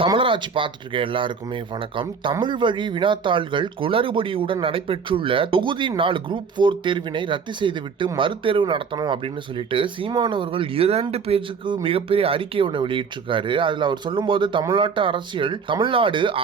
தமிழராட்சி பார்த்துட்டு இருக்க எல்லாருக்குமே வணக்கம். தமிழ் வழி வினாத்தாள்கள் குளறுபடியுடன் நடைபெற்றுள்ள தொகுதி 4 குரூப் 4 தேர்வினை ரத்து செய்துவிட்டு மறுதேர்வு நடத்தணும் அப்படின்னு சொல்லிட்டு சீமான் அவர்கள் 2 பேஜுக்கு மிகப்பெரிய அறிக்கை ஒன்று வெளியிட்டிருக்காரு. அதுல அவர் சொல்லும்போது தமிழ்நாடு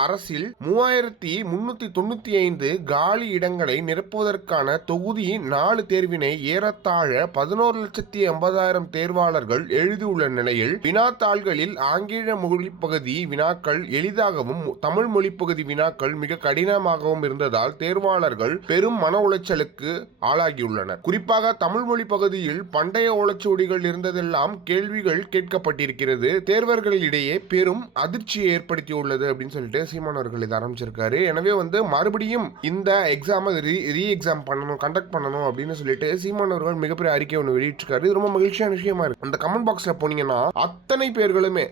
அரசில் 3395 காலி இடங்களை நிரப்புவதற்கான தொகுதி 4 தேர்வினை ஏறத்தாழ 11,80,000 தேர்வாளர்கள் எழுதியுள்ள நிலையில் வினாத்தாள்களில் ஆங்கில மொழி பகுதி வினாக்கள் எளிதாகவும் தமிழ் மொழி பகுதி வினாக்கள் மிக கடினமாகவும் இருந்ததால் தேர்வாளர்கள் பெரும் மன உளைச்சலுக்கு ஆளாகியுள்ளனர். குறிப்பாக தமிழ் மொழி பகுதியில் பண்டைய ஓலைச்சுவடிகள் இருந்ததெல்லாம் கேள்விகள் கேட்கப்பட்டிருக்கிறது. தேர்வர்களிடையே பெரும் அதிர்ச்சியை ஏற்படுத்தியுள்ளது அப்படின்னு சொல்லிட்டு சீமான் அவர்கள் இதை ஆரம்பிச்சிருக்காரு. எனவே மறுபடியும் இந்த எக்ஸாம் ரீ எக்ஸாம் பண்ணணும், கண்டக்ட் பண்ணணும் அப்படின்னு சொல்லிட்டு சீமான் அவர்கள் மிகப்பெரிய அறிக்கை ஒன்று வெளியிட்டிருக்காரு. இது ரொம்ப மகிழ்ச்சியான விஷயமா இருக்கு. அந்த கமெண்ட் பாக்ஸ்ல போனீங்கன்னா அத்தனை பேர்களுமே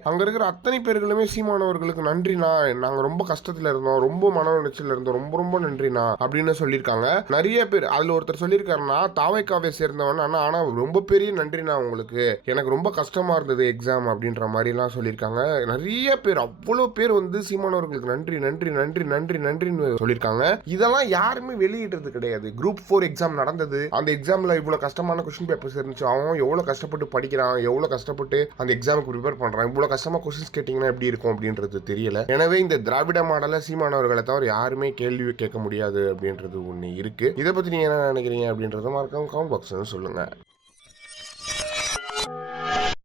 சீமான் அவர்களுக்கு நன்றினா, நாங்க ரொம்ப கஷ்டத்துல இருந்தோம், ரொம்ப மன உளைச்சல் இருந்தோம், ரொம்ப ரொம்ப நன்றினா அப்படின்னு சொல்லியிருக்காங்க. நிறைய பேர் அதுல ஒருத்தர் சொல்லியிருக்காருன்னா தாவைக்காவை சேர்ந்தவன், ஆனா ரொம்ப பெரிய நன்றினா உங்களுக்கு, எனக்கு ரொம்ப கஷ்டமா இருந்தது எக்ஸாம் அப்படின்ற மாதிரி எல்லாம் சொல்லியிருக்காங்க. நிறைய பேர், அவ்வளவு பேர் சீமான் அவர்களுக்கு நன்றி நன்றி நன்றி நன்றி நன்றின்னு சொல்லியிருக்காங்க. இதெல்லாம் யாருமே வெளியிடுறது கிடையாது. குரூப் 4 எக்ஸாம் நடந்தது, அந்த எக்ஸாம்ல இவ்வளவு கஷ்டமான கொஸ்டின் பேப்பர்ஸ் இருந்துச்சு, அவன் எவ்வளவு கஷ்டப்பட்டு படிக்கிறான், எவ்வளவு கஷ்டப்பட்டு அந்த எக்ஸாமுக்கு ப்ரிப்பேர் பண்றான், இவ்வளவு கஷ்டமா கொஸ்டின்ஸ் கேட்டீங்கன்னா எப்படி இருக்கும் அப்படின்றது தெரியல. எனவே இந்த திராவிட மாடல சீமானவர்களை தவிர யாருமே கேள்வி கேட்க முடியாது அப்படின்றது ஒண்ணு இருக்கு. இதை பத்தி நீங்க என்ன நினைக்கிறீங்க அப்படின்றத மறக்காம கமெண்ட் பாக்ஸ்ல சொல்லுங்க.